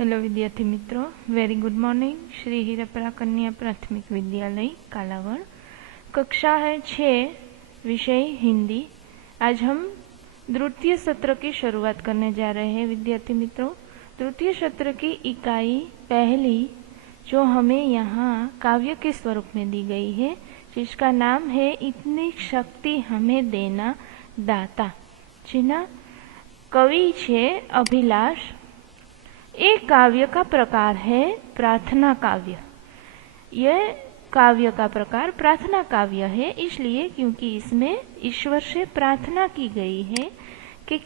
Hello विद्यार्थी मित्रों, very good morning. Shri हीरापरा कन्या प्राथमिक विद्यालय कालावड़, कक्षा है 6, विषय हिंदी। आज हम द्वितीय सत्र की शुरुआत करने जा रहे हैं विद्यार्थी मित्रों। द्वितीय सत्र की इकाई पहली जो हमें यहाँ काव्य के स्वरूप में दी गई है, जिसका नाम है इतनी शक्ति हमें देना दाता, जिना कवि छे अभिलाष। एक काव्य का प्रकार है प्रार्थना काव्य। यह काव्य का प्रकार प्रार्थना काव्य है, इसलिए क्योंकि इसमें ईश्वर से प्रार्थना की गई है कि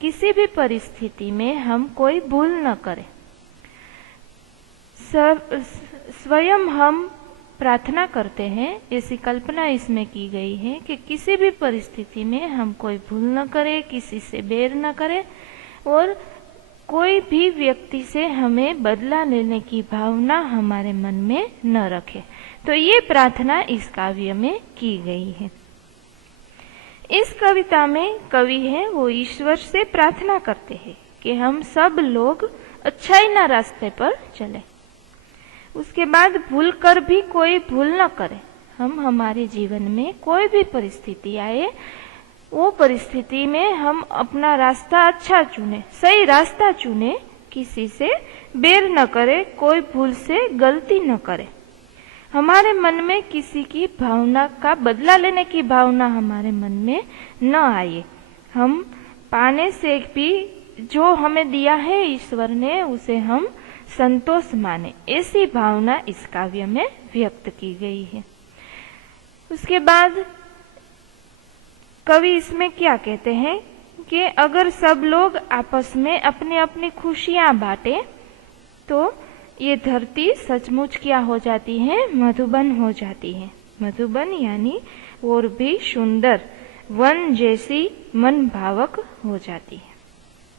किसी भी परिस्थिति में हम कोई भूल न करें। स्वयं हम प्रार्थना करते हैं, ऐसी कल्पना इसमें की गई है कि किसी भी परिस्थिति में हम कोई भूल न करें, किसी से बैर न करें और कोई भी व्यक्ति से हमें बदला लेने की भावना हमारे मन में न रखे। तो ये प्रार्थना इस काव्य में की गई है। इस कविता में कवि है वो ईश्वर से प्रार्थना करते हैं कि हम सब लोग अच्छाई ना रास्ते पर चले। उसके बाद भूल कर भी कोई भूल न करे। हम हमारे जीवन में कोई भी परिस्थिति आए, वो परिस्थिति में हम अपना रास्ता अच्छा चुने, सही रास्ता चुने, किसी से बैर न करे, कोई भूल से गलती न करे। हमारे मन में किसी की भावना का बदला लेने की भावना हमारे मन में न आए। हम पाने से भी जो हमें दिया है ईश्वर ने, उसे हम संतोष माने, ऐसी भावना इस काव्य में व्यक्त की गई है। उसके बाद कवि इसमें क्या कहते हैं कि अगर सब लोग आपस में अपनी अपनी खुशियां बांटे तो ये धरती सचमुच क्या हो जाती है, मधुबन हो जाती है। मधुबन यानी और भी सुंदर, वन जैसी मन भावक हो जाती है।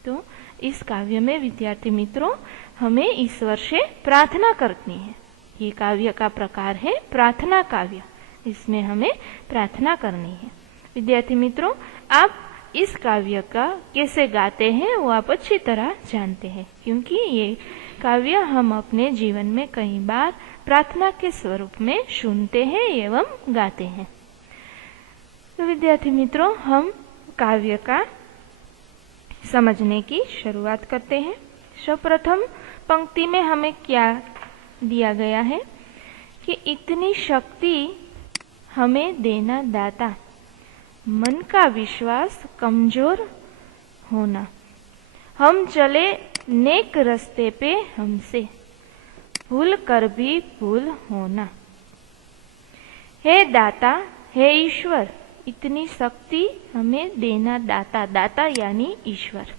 तो इस काव्य में विद्यार्थी मित्रों हमें ईश्वर से प्रार्थना करनी है। ये काव्य का प्रकार है प्रार्थना काव्य, इसमें हमें प्रार्थना करनी है। विद्यार्थी मित्रों, आप इस काव्य का कैसे गाते हैं वो आप अच्छी तरह जानते हैं, क्योंकि ये काव्य हम अपने जीवन में कई बार प्रार्थना के स्वरूप में सुनते हैं एवं गाते हैं। तो विद्यार्थी मित्रों, हम काव्य का समझने की शुरुआत करते हैं। सर्वप्रथम पंक्ति में हमें क्या दिया गया है कि इतनी शक्ति हमें देना दाता, मन का विश्वास कमजोर होना, हम चले नेक रास्ते पे हमसे, भूल कर भी भूल होना। हे दाता, हे ईश्वर, इतनी शक्ति हमें देना दाता, दाता यानी ईश्वर।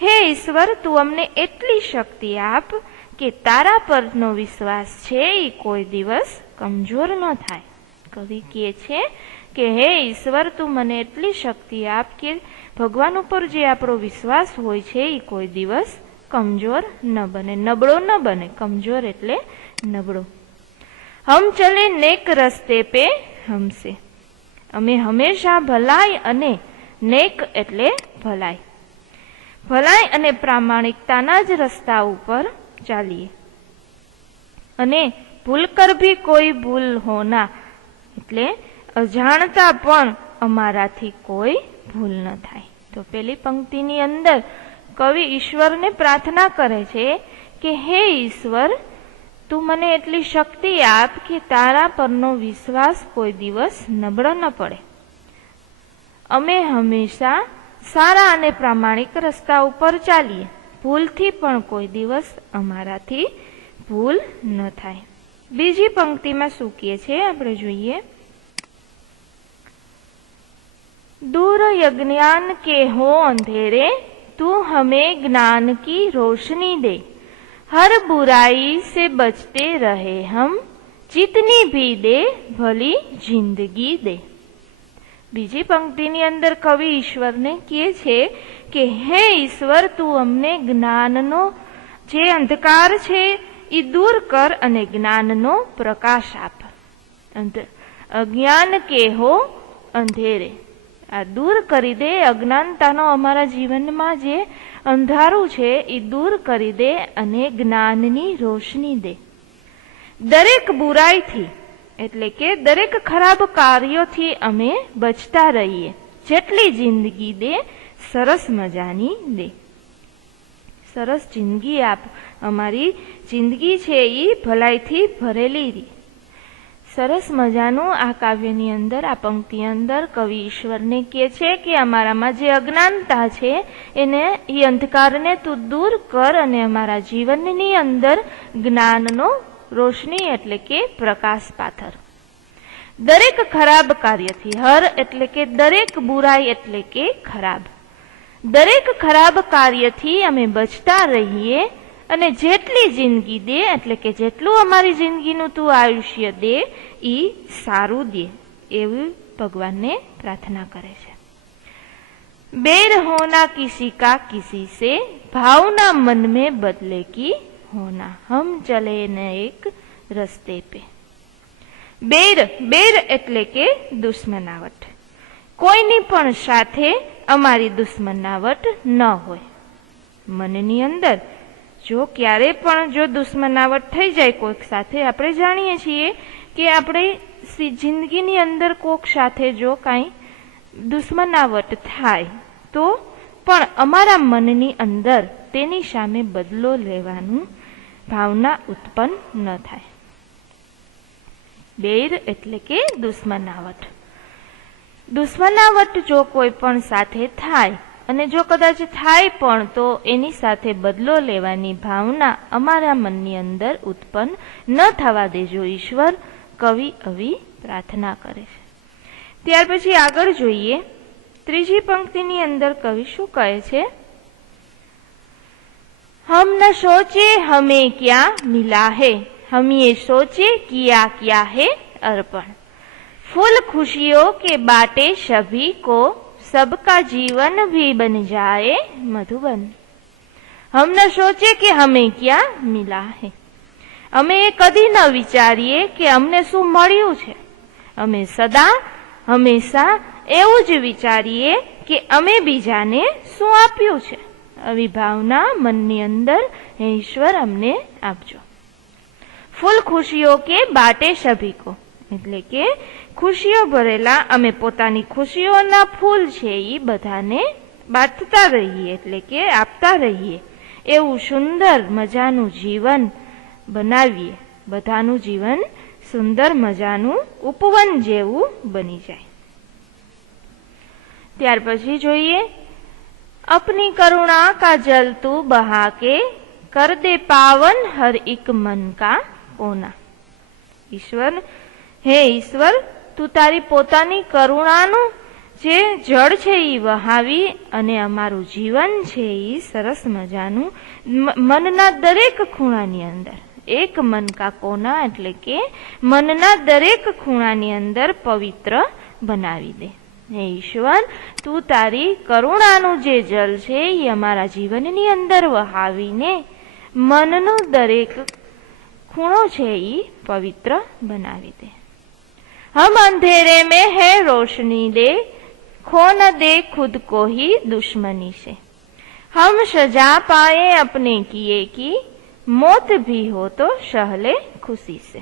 हे ईश्वर, तू अमने एटली शक्ति आप કે તારા પરનો વિશ્વાસ છે એ કોઈ દિવસ કમજોર ન થાય। કવિ કહે છે કે હે ઈશ્વર, તું મને એટલી શક્તિ આપ કે ભગવાન ઉપર જે આપણો વિશ્વાસ હોય છે એ કોઈ દિવસ કમજોર ન બને, નબળો ન બને। કમજોર એટલે નબળો। હમ ચલે નેક રસ્તે पे हमसे, અમે હંમેશા ભલાઈ અને નેક એટલે ભલાઈ, ભલાઈ અને પ્રામાણિકતાના જ રસ્તા ઉપર ચાલીએ અને ભૂલ કર ભી કોઈ ભૂલ હોના એટલે અજાણતા પણ અમારાથી કોઈ ભૂલ ન થાય। તો પેલી પંક્તિની અંદર કવિ ઈશ્વરને પ્રાર્થના કરે છે કે હે ઈશ્વર, તું મને એટલી શક્તિ આપ કે તારા પરનો વિશ્વાસ કોઈ દિવસ નબળો ન પડે। અમે હંમેશા સારા અને પ્રામાણિક રસ્તા ઉપર ચાલીએ, ભૂલથી પણ કોઈ દિવસ અમારાથી ભૂલ ન થાય। બીજી પંક્તિમાં શું કહે છે આપણે જોઈએ। दूर यज्ञान के हो अंधेरे, तू हमें ज्ञान की रोशनी दे, हर बुराई से बचते रहे हम, जितनी भी दे भली जिंदगी दे। बीजी पंक्तिनी अंदर कवि ईश्वर ने कहे छे कि हे ईश्वर, तू अमने ज्ञाननो जे अंधकार छे ई दूर कर अने ज्ञाननो प्रकाश आप। अज्ञान के हो अंधेरे, આ દૂર કરી દે, અજ્ઞાનતાનો અમારા જીવનમાં જે અંધારું છે એ દૂર કરી દે અને જ્ઞાનની રોશની દે. દરેક બુરાઈથી એટલે કે દરેક ખરાબ કાર્યોથી અમે બચતા રહીએ. જેટલી જિંદગી દે સરસ મજાની દે. સરસ જિંદગી આપ. અમારી જિંદગી છે એ ભલાઈથી ભરેલી રહી. સરસ મજાનું આ કાવ્યની અંદર, આ પંક્તિ અંદર કવિ ઈશ્વરને કહે છે કે અમારામાં જે અજ્ઞાનતા છે એને, એ અંધકારને તું દૂર કર અને અમારા જીવનની અંદર જ્ઞાનનો રોશની એટલે કે પ્રકાશ પાથર. દરેક ખરાબ કાર્યથી, હર એટલે કે દરેક, બુરાઈ એટલે કે ખરાબ, દરેક ખરાબ કાર્યથી અમે બચતા રહીએ અને જેટલી જિંદગી દે એટલે કે જેટલું અમારી જિંદગીનું તું આયુષ્ય દે એ સારું દે, એવી ભગવાનને પ્રાર્થના કરે છે. બેર હોના કિસી કા કિસી સે, ભાવના મન में बदले की होना, हम चले न एक रस्ते पे. બેર, બેર એટલે કે દુશ્મનાવટ. કોઈની પણ સાથે અમારી દુશ્મનાવટ ન હોય. મનની અંદર જો ક્યારે પણ જો દુશ્મનાવટ થઈ જાય કોઈક સાથે, આપણે જાણીએ છીએ કે આપણે જિંદગીની અંદર કોઈક સાથે જો કાંઈ દુશ્મનાવટ થાય તો પણ અમારા મનની અંદર તેની સામે બદલો લેવાનું ભાવના ઉત્પન્ન ન થાય. બેર એટલે કે દુશ્મનાવટ. દુશ્મનાવટ જો કોઈ પણ સાથે થાય અને જો કદાચ થાય પણ તો એની સાથે બદલો લેવાની ભાવના અમારા મનની અંદર ઉત્પન્ન ન થવા દેજો ઈશ્વર, કવિ આવી પ્રાર્થના કરે છે. ત્યાર પછી આગળ જોઈએ. ત્રીજી પંક્તિની અંદર કવિ શું કહે છે? हम न सोचे हमें क्या मिला है, हम ये सोचे किया क्या है अर्पण. फूल खुशियों के बाटे सभी को, सबका जीवन भी बन जाए मधुबन. हम न सोचे कि हमें क्या मिला है. અમે કદી ન વિચારીએ કે અમને શું મળ્યું છે. અમે સદા હંમેશા એવું જ વિચારીએ કે અમે બીજાને શું આપ્યું છે. આવી ભાવના મનની અંદર હે ઈશ્વર અમને આપજો. ફૂલ ખુશીઓ કે બાટે સભી કો એટલે કે ખુશીઓ ભરેલા અમે પોતાની ખુશીઓના ફૂલ છે એ બધાને બાંટતા રહીએ એટલે કે આપતા રહીએ. એવું સુંદર મજાનું જીવન બનાવીએ. બધાનું જીવન સુંદર મજાનું ઉપવન જેવું બની જાય. ત્યાર પછી જોઈએ. अपनी करुणा का जल तू बहा के, कर दे पावन हर एक मन का कोना. ઈશ્વર, હે ઈશ્વર, તું તારી પોતાની કરુણાનું જે જળ છે એ વહાવી અને અમારું જીવન છે એ સરસ મજાનું મનના દરેક ખૂણાની અંદર, એક મન કા કોના એટલે કે મનના દરેક ખૂણાની અંદર પવિત્ર બનાવી દે. હે ઈશ્વર, તું તારી કરુણાનું જે જલ છે એ અમારા જીવનની અંદર વહાવીને મનનો દરેક ખૂણો છે એ પવિત્ર બનાવી દે. હમ અંધેરે में है रोशनी दे, खो न दे खुद को ही दुश्मनी से. हम सजा पाए अपने किए की, મોત ભી હો તો સહલે ખુશી સે.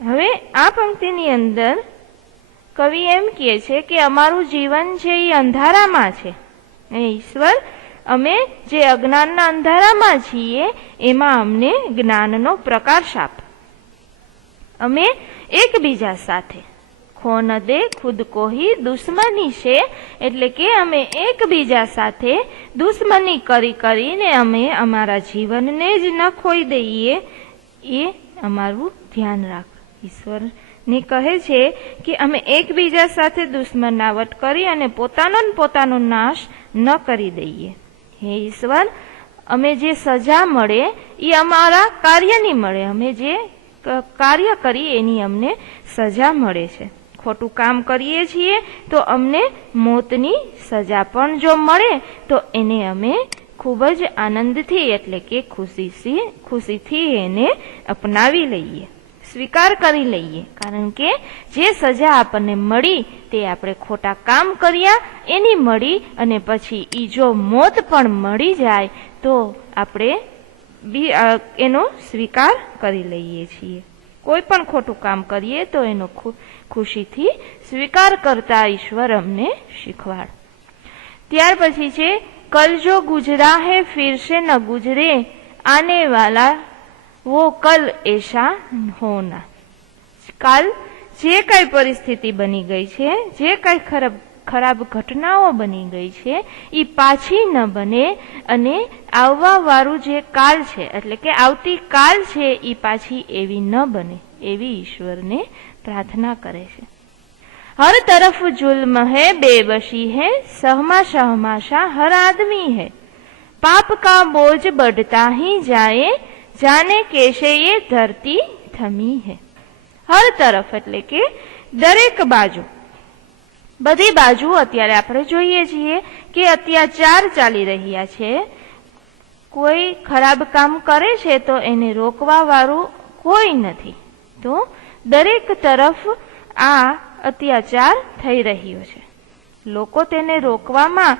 હવે આ પંક્તિની અંદર કવિ એમ કહે છે કે અમારું જીવન છે એ અંધારામાં છે. હે ઈશ્વર, અમે જે અજ્ઞાનના અંધારામાં છીએ એમાં અમને જ્ઞાનનો પ્રકાશ આપ. અમે એકબીજા સાથે ખો ન દે ખુદ કો હી દુશ્મની છે એટલે કે અમે એકબીજા સાથે દુશ્મની કરીને અમે અમારા જીવનને જ ન ખોઈ દઈએ એ અમારું ધ્યાન રાખ. ઈશ્વર ને કહે છે કે અમે એકબીજા સાથે દુશ્મનાવટ કરી અને પોતાનો નાશ ન કરી દઈએ. હે ઈશ્વર, અમે જે સજા મળે એ અમારા કાર્યની મળે. અમે જે કાર્ય કરી એની અમને સજા મળે છે. ખોટું કામ કરીએ છીએ તો અમને મોતની સજા પણ જો મળે તો એને અમે ખૂબ જ આનંદથી એટલે કે ખુશીથી એને અપનાવી લઈએ. સ્વીકાર કરી લઈએ, કારણ કે જે સજા આપણને મળી તે આપણે ખોટા કામ કર્યા એની મળી, અને પછી ઈ જો મોત પણ મળી જાય તો આપણે એનો સ્વીકાર કરી લઈએ છીએ. કોઈ પણ ખોટું કામ કરીએ તો એનો ખુશીથી સ્વીકાર કરતા ઈશ્વર અમને શીખવાડ. ત્યાર પછી છે કલ જો ગુજરા હે ફિર સે ન ગુજરે, આને વાલા वो कल ऐसा होना. કાલ જે કઈ પરિસ્થિતિ બની ગઈ છે, જે કઈ ખરાબ ઘટનાઓ બની ગઈ છે એ પાછી ન બને, અને આવવા વાળું જે કાલ છે એટલે કે આવતી કાલ છે એ પાછી એવી ન બને એવી ઈશ્વરને પ્રાર્થના કરે છે. હર તરફ जुल्म है बेबसी है, सहमा शहमाशा हर आदमी है, पाप का बोझ बढ़ता ही जाए, जाने कैसे ये धरती थमी है. હર તરફ એટલે કે દરેક બાજુ, બધી બાજુ અત્યારે આપણે જોઈએ છીએ કે અત્યાચાર ચાલી રહ્યા છે. કોઈ ખરાબ કામ કરે છે તો એને રોકવા વાળું કોઈ નથી, તો દરેક તરફ આ અત્યાચાર થઈ રહ્યો છે. લોકો તેને રોકવામાં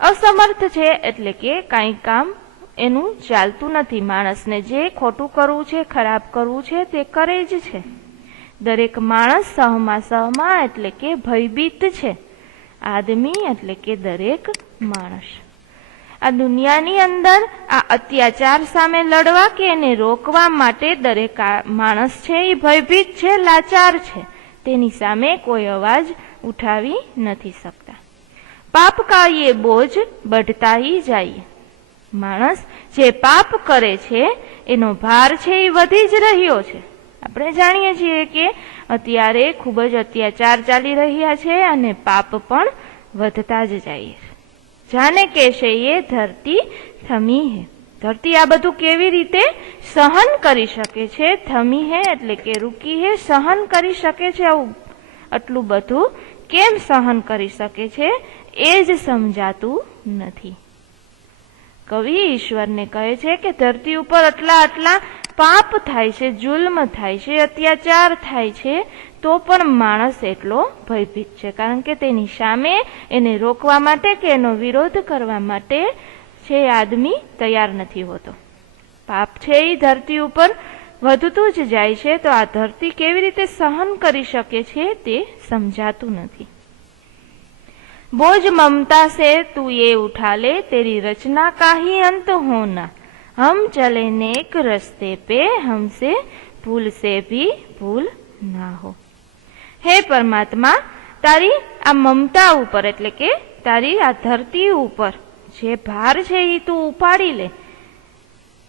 અસમર્થ છે, એટલે કે કાંઈ કામ એનું ચાલતું નથી. માણસને જે ખોટું કરવું છે, ખરાબ કરવું છે તે કરે જ છે. દરેક માણસ સહમા એટલે કે ભયભીત છે. આદમી એટલે કે દરેક માણસ. આ દુનિયાની અંદર આ અત્યાચાર સામે લડવા કે એને રોકવા માટે દરેક માણસ છે એ ભયભીત છે, લાચાર છે. તેની સામે કોઈ અવાજ ઉઠાવી નથી શકતા. પાપ કા યે બોજ बढ़ता ही जाए. માણસ જે પાપ કરે છે એનો ભાર છે એ વધી જ રહ્યો છે. આપણે જાણીએ છીએ કે અત્યારે ખૂબ જ અત્યાચાર ચાલી રહ્યા છે અને પાપ પણ વધતા જ જાય છે. જાને કહેશે એ ધરતી થમી હે. ધરતી આ બધું કેવી રીતે સહન કરી શકે છે? થમી હે એટલે કે રૂકી હે, સહન કરી શકે છે. આવું આટલું બધું કેમ સહન કરી શકે છે એ જ સમજાતું નથી. કવિ ઈશ્વરને કહે છે કે ધરતી ઉપર આટલા પાપ થાય છે, જુલ્મ થાય છે, અત્યાચાર થાય છે, તો પણ માણસ એટલો ભયભીત છે, કારણ કે તેની સામે એને રોકવા માટે કે એનો વિરોધ કરવા માટે છે આદમી તૈયાર નથી હોતો. પાપ છે એ ધરતી ઉપર વધતું જ જાય છે, તો આ ધરતી કેવી રીતે સહન કરી શકે છે તે સમજાતું નથી. बोझ ममता से तू ये उठा ले, तेरी रचना का ही अंत होना, हम चले नेक रस्ते पे, हमसे भूल से भी भूल ना हो. હે પરમાત્મા, તારી આ મમતા ઉપર એટલે કે તારી આ ધરતી ઉપર જે ભાર છે એ તું ઉપાડી લે,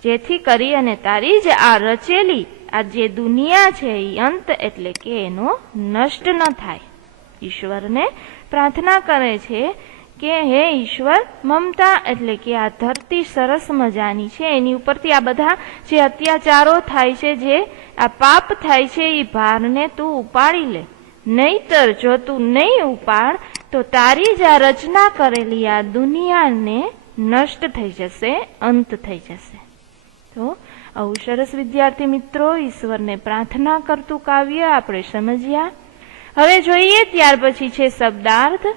જેથી કરી અને તારી જ આ રચેલી આ જે દુનિયા છે એ અંત એટલે કે એનો નષ્ટ ન થાય. ઈશ્વરને પ્રાર્થના કરે છે કે હે ઈશ્વર, મમતા એટલે કે આ ધરતી સરસ મજાની છે, એની ઉપરથી આ બધા જે અત્યાચારો થાય છે, જે આ પાપ થાય છે, એ ભારને તું ઉપાડી લે. નહીતર જો તું નહીં ઉપાડ તો તારી જ આ રચના કરેલી આ દુનિયાને નષ્ટ થઈ જશે, અંત થઈ જશે. તો આવું સરસ વિદ્યાર્થી મિત્રો ઈશ્વરને પ્રાર્થના કરતું કાવ્ય આપણે સમજ્યા. હવે જોઈએ ત્યાર પછી છે શબ્દાર્થ.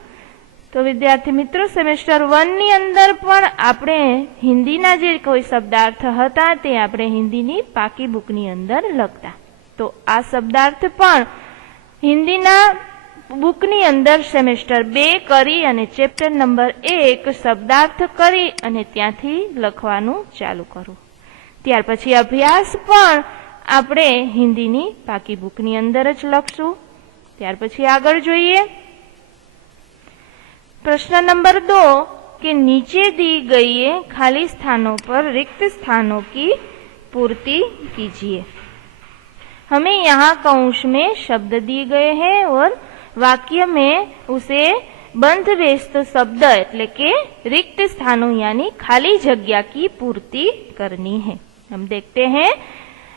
તો વિદ્યાર્થી મિત્રો સેમેસ્ટર 1 ની અંદર પણ આપણે હિન્દીના જે કોઈ શબ્દાર્થ હતા તે આપણે હિન્દીની પાકી બુકની અંદર લખતા. તો આ શબ્દાર્થ પણ હિન્દીના બુકની અંદર સેમેસ્ટર 2 કરી અને ચેપ્ટર નંબર 1 શબ્દાર્થ કરી અને ત્યાંથી લખવાનું ચાલુ કરું. ત્યાર પછી અભ્યાસ પણ આપણે હિન્દીની પાકી બુકની અંદર જ લખશું. ત્યાર પછી આગળ જોઈએ प्रश्न नंबर 2 कि नीचे दी गई खाली स्थानों पर रिक्त स्थानों की पूर्ति कीजिए. हमें यहाँ कौंस में शब्द दिए गए हैं और वाक्य में उसे बंध व्यस्त शब्द એટલે કે रिक्त स्थानों यानी खाली जगह की पूर्ति करनी है. हम देखते हैं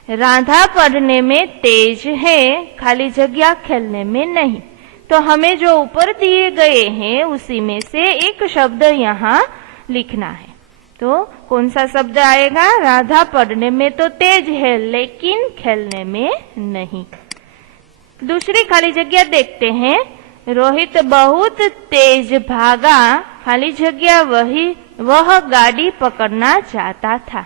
राधा पढ़ने में तेज है, खाली जगह खेलने में नहीं. तो हमें जो ऊपर दिए गए हैं उसी में से एक शब्द यहाँ लिखना है. तो कौन सा शब्द आएगा? राधा पढ़ने में तो तेज है लेकिन खेलने में नहीं। दूसरी खाली जगह देखते हैं। रोहित बहुत तेज भागा, खाली जगह वह गाड़ी पकड़ना चाहता था।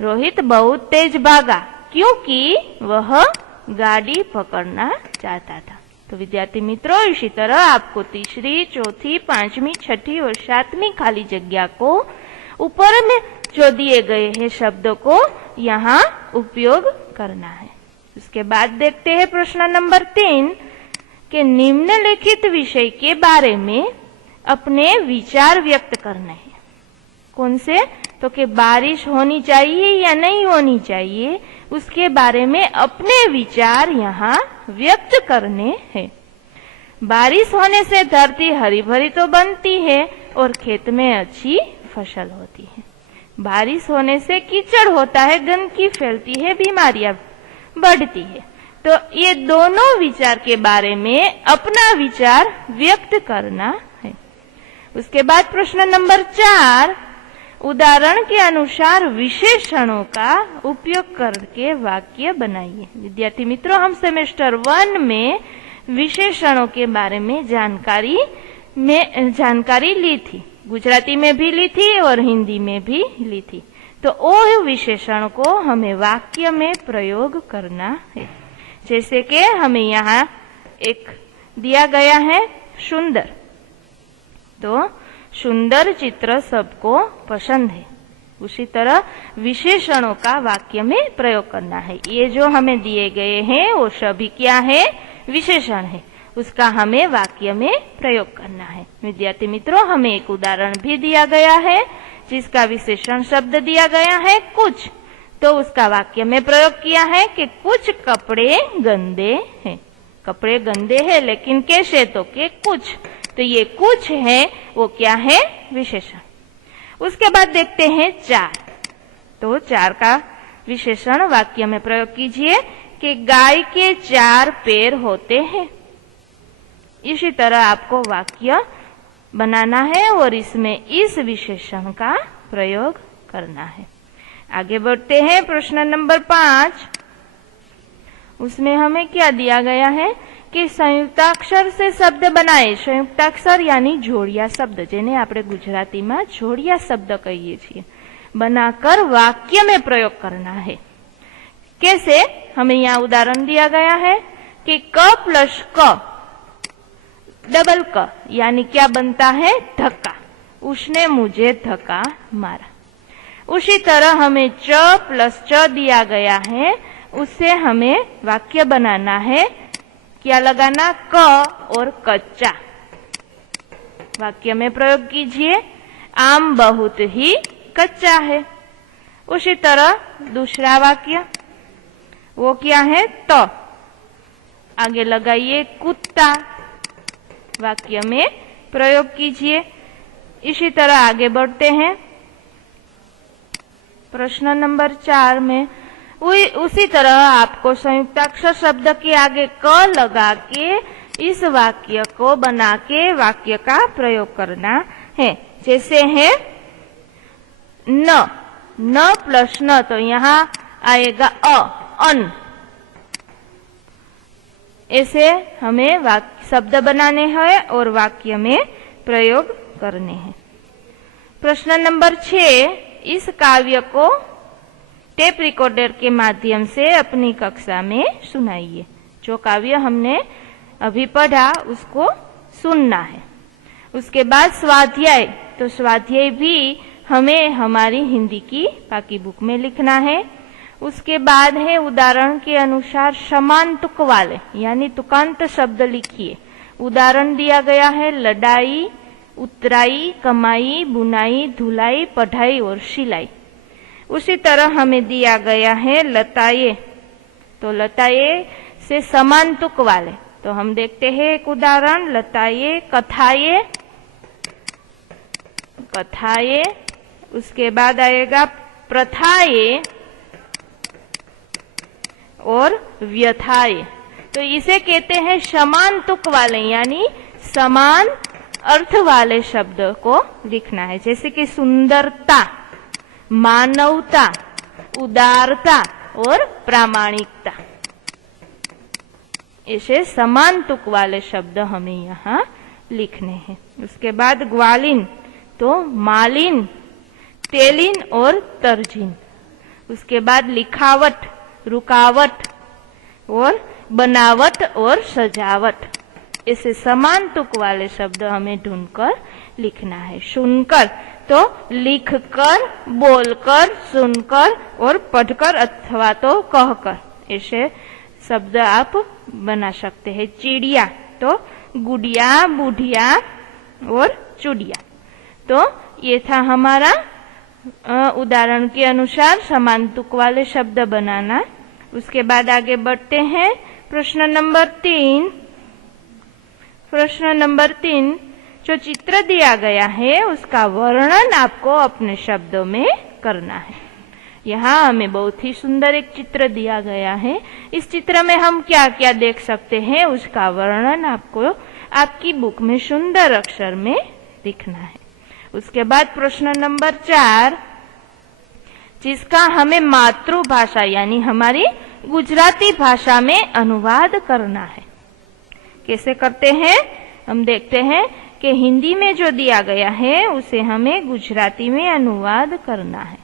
रोहित बहुत तेज भागा क्योंकि वह गाड़ी पकड़ना चाहता था। तो विद्यार्थी मित्रों, इसी तरह आपको तीसरी, चौथी, पांचवी, छठी और सातवीं खाली जगह को ऊपर में जो दिए गए हैं शब्दों को यहाँ उपयोग करना है। उसके बाद देखते हैं प्रश्न नंबर 3 कि निम्नलिखित विषय के बारे में अपने विचार व्यक्त करने हैं। कौन से? तो कि बारिश होनी चाहिए या नहीं होनी चाहिए, उसके बारे में अपने विचार यहाँ व्यक्त करने हैं। बारिश होने से धरती हरी भरी तो बनती है और खेत में अच्छी फसल होती है। बारिश होने से कीचड़ होता है, गंदगी फैलती है, बीमारियां बढ़ती है। तो ये दोनों विचार के बारे में अपना विचार व्यक्त करना है। उसके बाद प्रश्न नंबर 4, उदाहरण के अनुसार विशेषणों का उपयोग करके वाक्य बनाइए। विद्यार्थी मित्रों, हम सेमेस्टर 1 में विशेषणों के बारे में जानकारी ली थी। गुजराती में भी ली थी और हिंदी में भी ली थी। तो वो विशेषण को हमें वाक्य में प्रयोग करना है। जैसे कि हमें यहाँ एक दिया गया है सुंदर, तो सुंदर चित्र सबको पसंद है। उसी तरह विशेषणों का वाक्य में प्रयोग करना है। ये जो हमें दिए गए हैं वो सभी क्या है? विशेषण है। उसका हमें वाक्य में प्रयोग करना है। विद्यार्थी मित्रों, हमें एक उदाहरण भी दिया गया है जिसका विशेषण शब्द दिया गया है कुछ, तो उसका वाक्य में प्रयोग किया है कि कुछ कपड़े गंदे हैं। कपड़े गंदे हैं लेकिन कैसे? तो के कुछ, तो ये कुछ है वो क्या है? विशेषण। उसके बाद देखते हैं 4, तो 4 का विशेषण वाक्य में प्रयोग कीजिए कि गाय के 4 पैर होते हैं। इसी तरह आपको वाक्य बनाना है और इसमें इस विशेषण का प्रयोग करना है। आगे बढ़ते हैं प्रश्न नंबर 5। उसमें हमें क्या दिया गया है कि संयुक्ताक्षर से शब्द बनाए। संयुक्ताक्षर यानी जोड़िया शब्द, जेने આપણે ગુજરાતીમાં જોડિયા શબ્દ કહીએ છીએ, बनाकर वाक्य में प्रयोग करना है। कैसे? हमें यहाँ उदाहरण दिया गया है कि क प्लस क डबल क यानी क्या बनता है? धक्का। उसने मुझे धक्का मारा। उसी तरह हमें च प्लस च दिया गया है, उससे हमें वाक्य बनाना है। क्या लगाना? क और कच्चा। वाक्य में प्रयोग कीजिए, आम बहुत ही कच्चा है। उसी तरह दूसरा वाक्य वो क्या है? तो आगे लगाइए कुत्ता। वाक्य में प्रयोग कीजिए। इसी तरह आगे बढ़ते हैं प्रश्न नंबर 4 में। उसी तरह आपको संयुक्ताक्षर शब्द के आगे क लगा के इस वाक्य को बना के वाक्य का प्रयोग करना है। जैसे है न प्लस न, तो यहाँ आएगा अन। ऐसे हमें शब्द बनाने हैं और वाक्य में प्रयोग करने हैं। प्रश्न नंबर 6, इस काव्य को टेप रिकॉर्डर के माध्यम से अपनी कक्षा में सुनाइए। जो काव्य हमने अभी पढ़ा उसको सुनना है। उसके बाद स्वाध्याय, तो स्वाध्याय भी हमें हमारी हिंदी की पाकी बुक में लिखना है। उसके बाद है उदाहरण के अनुसार समान तुक वाले यानी तुकांत शब्द लिखिए। उदाहरण दिया गया है लड़ाई, उतराई, कमाई, बुनाई, धुलाई, पढ़ाई और सिलाई। उसी तरह हमें दिया गया है लताए, तो लताए से समान तुक वाले, तो हम देखते हैं एक उदाहरण लताए, कथाए, कथाए। उसके बाद आएगा प्रथाए और व्यथाए। तो इसे कहते हैं समान तुक वाले यानी समान अर्थ वाले शब्द को लिखना है, जैसे कि सुंदरता, मानवता, उदारता और प्रामाणिकता। ऐसे समान तुक वाले शब्द हमें यहाँ लिखने हैं। उसके बाद ग्वालिन तो मालिन, तेलिन और तर्जिन। उसके बाद लिखावट, रुकावट और बनावट और सजावट। ऐसे समान तुक वाले शब्द हमें ढूंढकर लिखना है। सुनकर तो लिखकर, बोलकर, सुनकर और पढ़कर अथवा तो कहकर, ऐसे शब्द आप बना सकते हैं। चिड़िया तो गुड़िया, बुढ़िया और चुड़िया। तो ये था हमारा उदाहरण के अनुसार समान तुक वाले शब्द बनाना। उसके बाद आगे बढ़ते हैं प्रश्न नंबर 3। प्रश्न नंबर 3, जो चित्र दिया गया है उसका वर्णन आपको अपने शब्दों में करना है। यहाँ हमें बहुत ही सुंदर एक चित्र दिया गया है। इस चित्र में हम क्या क्या देख सकते हैं उसका वर्णन आपको आपकी बुक में सुंदर अक्षर में लिखना है। उसके बाद प्रश्न नंबर 4, जिसका हमें मातृभाषा यानी हमारी गुजराती भाषा में अनुवाद करना है। कैसे करते हैं हम देखते हैं कि हिंदी में जो दिया गया है उसे हमें गुजराती में अनुवाद करना है।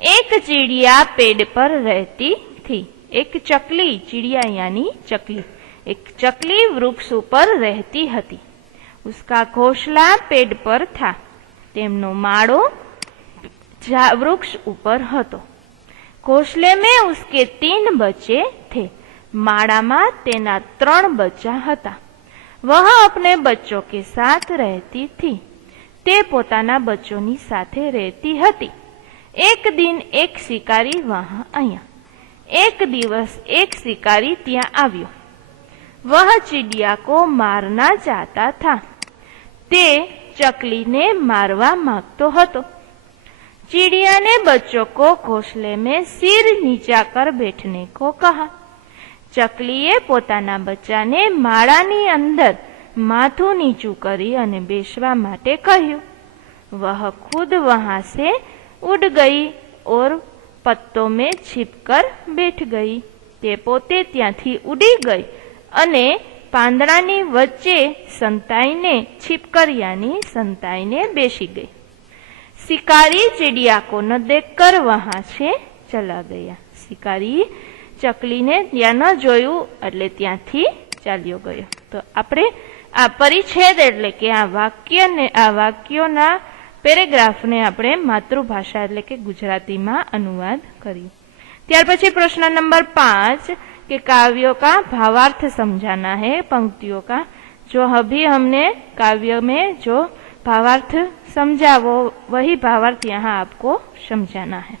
एक चिड़िया पेड़ पर रहती थी। एक चकली, चिड़िया यानी चकली, एक चकली वृक्ष ऊपर रहती હતી। उसका घोंसला पेड़ पर था। તેમનો માળો वृक्ष ऊपर હતો। घोंसले में उसके 3 बच्चे थे। माड़ा में तेना 3 बच्चा हता। वह अपने बच्चों के साथ रहती थी। ते पोताना बच्चोनी साथे रहती हती। एक दिन एक शिकारी वहां आया। एक दिवस एक शिकारी ત્યાં આવ્યો। वह चिड़िया को मारना चाहता था। ते चकली ने मारवा मांगतो हतो। चिड़िया ने बच्चों को घोंसले में सिर नीचा कर बैठने को कहा। चकलीए पोताना बच्चाने माळानी अंदर माथुं नीचुं करी अने बेसवा माटे कह्युं। वह खुद वहां से उड़ गई और पत्तों में छिपकर बैठ गई। ते पोते त्यांथी उड़ी गई अने પાંદડાની વચ્ચે સંતાઈને छिपकर यानी संताઈને બેસી गई। शिकारी चिड़िया को न देखकर वहां से चला गया। शिकारी चकलीने ત્યાં ન જોયું એટલે ત્યાંથી ચાલ્યો ગયો। તો આપણે આ પરિચ્છેદ એટલે કે આ વાક્યને આ વાક્યોના પેરેગ્રાફને આપણે માતૃભાષા એટલે કે ગુજરાતીમાં अनुवाद કર્યું। ત્યાર પછી પ્રશ્ન નંબર 5 कि काव्यों का भावार्थ समझाना है। पंक्तियों का जो अभी हमने काव्य में जो भावार्थ समझा वो वही भावार्थ यहाँ आपको समझाना है।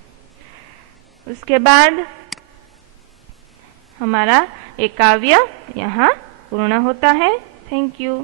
उसके बाद हमारा एक काव्य यहाँ पूर्ण होता है। Thank you.